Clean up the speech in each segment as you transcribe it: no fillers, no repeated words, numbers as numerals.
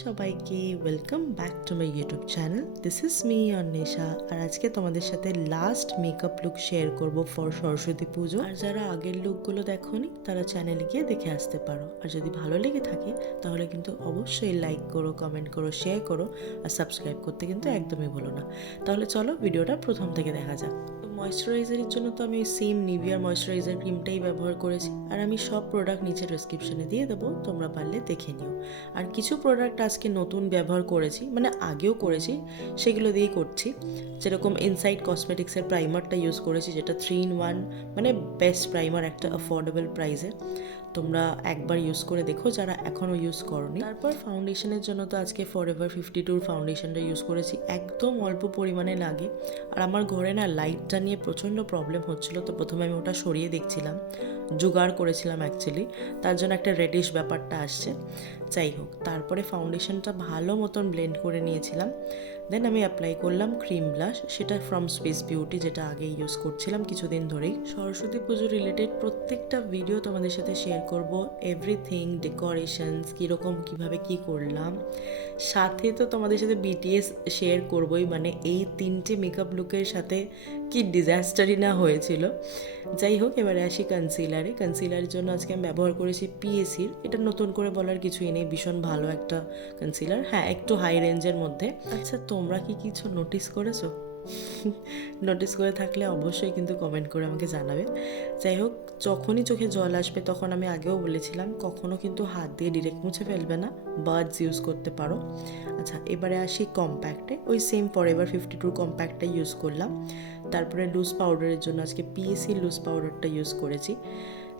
সবাইকে welcome back to my YouTube channel. This is me Anwesha. আর আজকে তোমাদের সাথে লাস্ট মেকআপ লুক শেয়ার করব ফর সরস্বতী পুজো। আর যারা আগের লুকগুলো দেখোনি তারা চ্যানেলে গিয়ে দেখে আসতে পারো। আর যদি ভালো লেগে থাকে তাহলে কিন্তু অবশ্যই লাইক করো, কমেন্ট করো, শেয়ার করো আর সাবস্ক্রাইব করতে কিন্তু একদমই ভুলো না। তাহলে চলো ভিডিওটা প্রথম থেকে দেখা যাক। ময়েশ্চারাইজারের জন্য তো আমি ওই সেম নিভিয়ার ময়েশ্চারাইজার ক্রিমটাই ব্যবহার করেছি। আর আমি সব প্রোডাক্ট নিচে ডেসক্রিপশনে দিয়ে দেবো, তোমরা পারলে দেখে নিও। আর কিছু প্রোডাক্ট আজকে নতুন ব্যবহার করেছি, মানে আগেও করেছি, সেগুলো দিয়েই করছি। যেরকম ইনসাইড কসমেটিক্সের প্রাইমারটা ইউজ করেছি, যেটা 3-in-1, মানে বেস্ট প্রাইমার একটা অ্যাফোর্ডেবল প্রাইসে। তোমরা একবার ইউজ করে দেখো যারা এখনও ইউজ করোনি। তারপর ফাউন্ডেশনের জন্য তো আজকে ফরএভার 52 ফাউন্ডেশনটা ইউজ করেছি। একদম অল্প পরিমাণে লাগে। আর আমার ঘরে না লাইটটা নিয়ে প্রচণ্ড প্রবলেম হচ্ছিলো, তো প্রথমে আমি ওটা সরিয়ে দেখছিলাম, জোগাড় করেছিলাম অ্যাকচুয়ালি, তার জন্য একটা রেডিশ ব্যাপারটা আসছে। যাই হোক, তারপরে ফাউন্ডেশনটা ভালো মতন ব্লেন্ড করে নিয়েছিলাম। দেন আমি অ্যাপ্লাই করলাম ক্রিম ব্লাশ, সেটা ফ্রম স্পেস বিউটি, যেটা আগে ইউজ করছিলাম কিছুদিন ধরেই। সরস্বতী পুজো রিলেটেড প্রত্যেকটা ভিডিও তোমাদের সাথে শেয়ার করব, এভরিথিং, ডেকোরেশনস, কীরকম কীভাবে কী করলাম। সাথে তো তোমাদের সাথে বিটিএস শেয়ার করবই, মানে এই 3টে মেকআপ লুকের সাথে কি ডিজাস্টারই না হয়েছিল। যাই হোক, এবারে আসি কনসিলারের জন্য আজকে আমি ব্যবহার করেছি পিএসির। এটা নতুন করে বলার কিছুই নেই, ভীষণ ভালো একটা কনসিলার। হ্যাঁ, একটু হাই রেঞ্জের মধ্যে। আচ্ছা, তোমরা কি কিছু নোটিস করেছো? নোটিস করে থাকলে অবশ্যই কিন্তু কমেন্ট করে আমাকে জানাবে। যাই হোক, যখনই চোখে জল আসবে তখন আমি আগেও বলেছিলাম কখনও কিন্তু হাত দিয়ে ডিরেক্ট মুছে ফেলবে না, বার্ডস ইউজ করতে পারো। আচ্ছা, এবারে আসি কম্প্যাক্টে। ওই সেম ফরএভার 52 কম্প্যাক্টটা ইউজ করলাম। তারপরে লুজ পাউডারের জন্য আজকে পিএসি লুজ পাউডারটা ইউজ করেছি।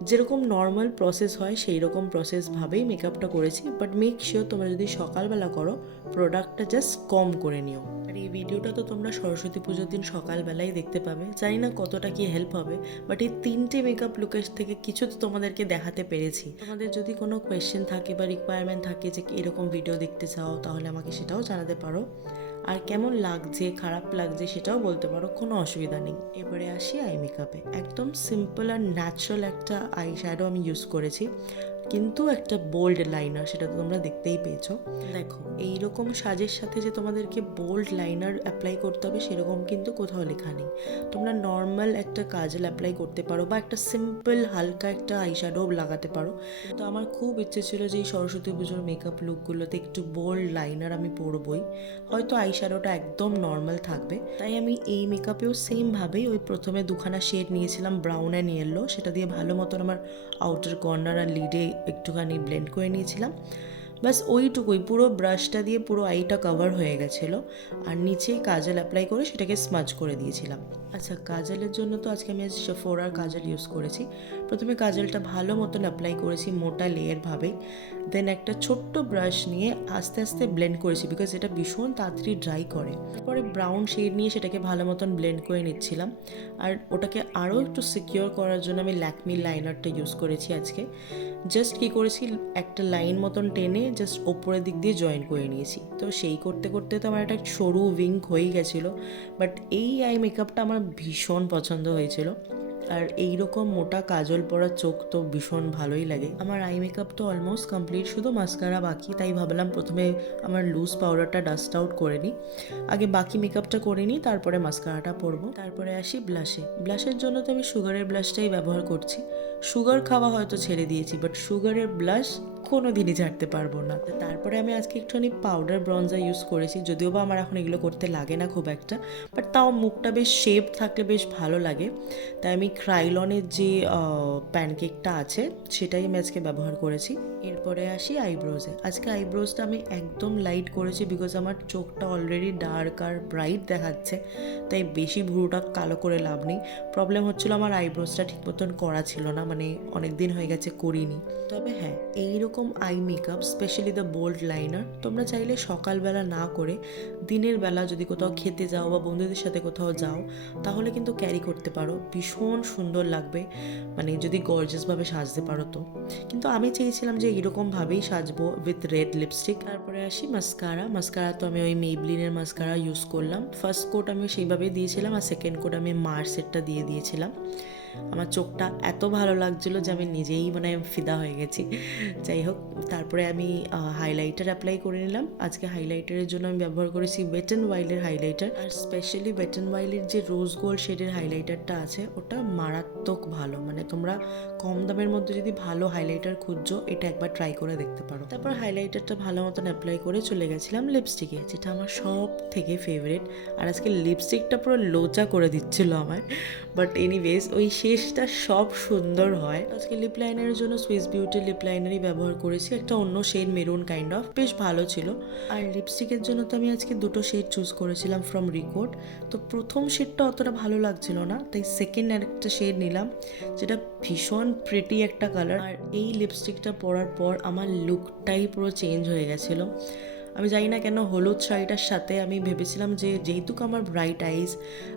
যেরকম নর্মাল প্রসেস হয় সেই রকম প্রসেসভাবেই মেকআপটা করেছি, বাট মেক শিওর তোমরা যদি সকালবেলা করো প্রোডাক্টটা জাস্ট কম করে নিও। আর এই ভিডিওটা তো তোমরা সরস্বতী পুজোর দিন সকালবেলাই দেখতে পাবে। জানি না কতটা কি হেল্প হবে, বাট এই 3টে মেকআপ লুকের থেকে কিছু তো তোমাদেরকে দেখাতে পেরেছি। তোমাদের যদি কোনো কোয়েশ্চেন থাকে বা রিকোয়ারমেন্ট থাকে যে এরকম ভিডিও দেখতে চাও, তাহলে আমাকে সেটাও জানাতে পারো। আর কেমন লাগছে, খারাপ লাগছে সেটাও বলতে পারো, কোনো অসুবিধা নেই। এবারে আসি আই মেকআপে। একদম সিম্পল আর ন্যাচারাল একটা আই শ্যাডো আমি ইউজ করেছি, কিন্তু একটা বোল্ড লাইনার, সেটা তো তোমরা দেখতেই পেয়েছো। দেখো, এইরকম সাজের সাথে যে তোমাদেরকে বোল্ড লাইনার অ্যাপ্লাই করতে হবে সেরকম কিন্তু কোথাও লেখা নেই। তোমরা নর্মাল একটা কাজল অ্যাপ্লাই করতে পারো বা একটা সিম্পল হালকা একটা আইশ্যাডো লাগাতে পারো। তো আমার খুব ইচ্ছে ছিল যে এই সরস্বতী পুজোর মেকআপ লুকগুলোতে একটু বোল্ড লাইনার আমি পরবই। হয়তো আইশ্যাডোটা একদম নর্মাল থাকবে, তাই আমি এই মেকআপেও সেমভাবেই ওই প্রথমে দুখানা শেড নিয়েছিলাম, ব্রাউন অ্যান্ড ইয়েলো। সেটা দিয়ে ভালো মতন আমার আউটার কর্নার আর লিডে একটুখানি ব্লেন্ড করে নিয়েছিলাম। বাস ওইটুকুই, পুরো ব্রাশটা দিয়ে পুরো আইটা কভার হয়ে গেছিলো। আর নিচেই কাজল অ্যাপ্লাই করে সেটাকে স্মাজ করে দিয়েছিলাম। আচ্ছা, কাজলের জন্য তো আজকে আমি সেফোরার কাজল ইউজ করেছি। প্রথমে কাজলটা ভালো মতন অ্যাপ্লাই করেছি মোটা লেয়ারভাবেই। দেন একটা ছোট্ট ব্রাশ নিয়ে আস্তে আস্তে ব্লেন্ড করেছি, বিকজ এটা ভীষণ তাড়াতাড়ি ড্রাই করে। তারপরে ব্রাউন শেড নিয়ে সেটাকে ভালো মতন ব্লেন্ড করে নিচ্ছিলাম। আর ওটাকে আরও একটু সিকিওর করার জন্য আমি ল্যাকমি লাইনারটা ইউজ করেছি আজকে। জাস্ট কী করেছি, একটা লাইন মতন টেনে জাস্ট ওপরের দিক দিয়ে জয়েন করে নিয়েছি। তো সেই করতে করতে তো আমার একটা সরু উইঙ্ক হয়েই গেছিলো, বাট এই আই মেকআপটা আমার ভীষণ পছন্দ হয়েছিল। আর এইরকম মোটা কাজল পরা চোখ তো ভীষণ ভালোই লাগে। আমার আই মেকআপ তো অলমোস্ট কমপ্লিট, শুধু মাস্কারা বাকি। তাই ভাবলাম প্রথমে আমার লুজ পাউডারটা ডাস্ট আউট করে নিই, আগে বাকি মেকআপটা করে নিই, তারপরে মাস্কারাটা পরবো। তারপরে আসি ব্লাশের জন্য তো আমি সুগারের ব্লাশটাই ব্যবহার করছি। সুগার খাওয়া হয়তো ছেড়ে দিয়েছি, বাট সুগারের ব্লাশ কোনো দিনই ছাড়তে পারবো না। তারপরে আমি আজকে একটুখানি পাউডার ব্রঞ্জার ইউজ করেছি, যদিও বা আমার এখন এগুলো করতে লাগে না খুব একটা, বাট তাও মুখটা বেশ শেপ থাকলে বেশ ভালো লাগে। তাই আমি ক্রাইলনের যে প্যানকেকটা আছে সেটাই আমি আজকে ব্যবহার করেছি। এরপরে আসি আইব্রোজে। আজকে আইব্রোজটা আমি একদম লাইট করেছি, বিকজ আমার চোখটা অলরেডি ডার্ক আর ব্রাইট দেখাচ্ছে, তাই বেশি ভুরুটা কালো করে লাভ নেই। প্রবলেম হচ্ছিলো আমার আইব্রোজটা ঠিক মতন করা ছিল না, মানে অনেক দিন হয়ে গেছে করিনি। তবে হ্যাঁ, এইরকম eye makeup, specially the bold liner, তোমরা চাইলে সকালবেলা না করে দিনের বেলা যদি কোথাও খেতে যাও বা বন্ধুদের সাথে কোথাও যাও, তাহলে কিন্তু ক্যারি করতে পারো, ভীষণ সুন্দর লাগবে, মানে যদি গর্জিয়াসভাবে সাজতে পারো তো। কিন্তু আমি চেয়েছিলাম যে এরকমভাবেই সাজবো উইথ রেড লিপস্টিক। তারপরে আসি মাস্কারা তো আমি ওই মেবলিনের মাস্কারা ইউজ করলাম। ফার্স্ট কোট আমি সেইভাবেই দিয়েছিলাম, আর সেকেন্ড কোট আমি মার্সেরটা দিয়ে দিয়েছিলাম। আমার চোখটা এত ভালো লাগছিলো যে আমি নিজেই মানে ফিদা হয়ে গেছি। যাই হোক, তারপরে আমি হাইলাইটার অ্যাপ্লাই করে নিলাম। আজকে হাইলাইটারের জন্য আমি ব্যবহার করেছি ওয়েট অ্যান্ড ওয়াইল্ডের হাইলাইটার, আর স্পেশালি ওয়েট অ্যান্ড ওয়াইল্ডের যে রোজ গোল্ড শেডের হাইলাইটারটা আছে ওটা মারাত্মক ভালো। মানে তোমরা কম দামের মধ্যে যদি ভালো হাইলাইটার খুঁজছো, এটা একবার ট্রাই করে দেখতে পারো। তারপর হাইলাইটারটা ভালো মতন অ্যাপ্লাই করে চলে গেছিলাম লিপস্টিকে, যেটা আমার সব থেকে ফেভারিট। আর আজকে লিপস্টিকটা পুরো লোচা করে দিচ্ছিল আমায়, বাট এনিওয়েজ ওই শেষটা সব সুন্দর হয়। আজকে লিপ লাইনারের জন্য সুইস বিউটির লিপ লাইনারই ব্যবহার করেছি, একটা অন্য শেড মেরুন কাইন্ড অফ, বেশ ভালো ছিল। আর লিপস্টিকের জন্য তো আমি আজকে দুটো শেড চুজ করেছিলাম ফ্রম রিকোড। তো প্রথম শেডটা অতটা ভালো লাগছিল না, তাই সেকেন্ড আরেকটা শেড নিলাম, যেটা ভীষণ প্রিটি একটা কালার। আর এই লিপস্টিকটা পরার পর আমার লুকটাই পুরো চেঞ্জ হয়ে গেছিলো। আমি জানি না কেন হলুদ শাড়িটার সাথে আমি ভেবেছিলাম যে যেহেতু আমার ব্রাইট আইজ,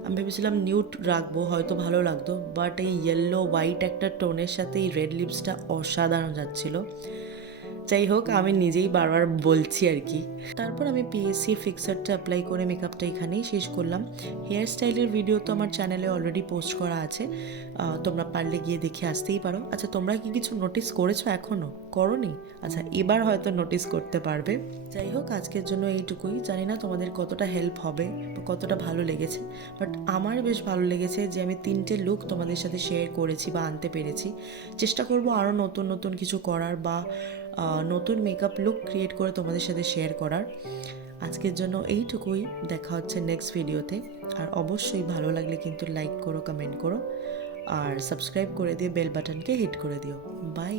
আমি ভেবেছিলাম নিউড রাখবো, হয়তো ভালো লাগতো, বাট এই ইয়েলো হোয়াইট একটা টোনের সাথে এই রেড লিপসটা অসাধারণ যাচ্ছিলো। যাই হোক, আমি নিজেই বারবার বলছি আর কি। তারপর আমি পিএসসি ফিক্সারটা অ্যাপ্লাই করে মেকআপটা এখানেই শেষ করলাম। হেয়ার স্টাইলের ভিডিও তো আমার চ্যানেলে অলরেডি পোস্ট করা আছে, তোমরা পারলে গিয়ে দেখে আসতেই পারো। আচ্ছা, তোমরা কি কিছু নোটিস করেছো? এখনও করোনি? আচ্ছা, এবার হয়তো নোটিস করতে পারবে। যাই হোক, আজকের জন্য এইটুকুই। জানি না তোমাদের কতটা হেল্প হবে বা কতটা ভালো লেগেছে, বাট আমার বেশ ভালো লেগেছে যে আমি 3টে লুক তোমাদের সাথে শেয়ার করেছি বা আনতে পেরেছি। চেষ্টা করবো আরও নতুন নতুন কিছু করার বা নতুন মেকআপ লুক ক্রিয়েট করে তোমাদের সাথে শেয়ার করার। আজকের জন্য এইটুকুই, দেখা হচ্ছে নেক্সট ভিডিওতে। আর অবশ্যই ভালো লাগলে কিন্তু লাইক করো, কমেন্ট করো, আর সাবস্ক্রাইব করে দিয়ে বেল বাটনকে হিট করে দিও। বাই।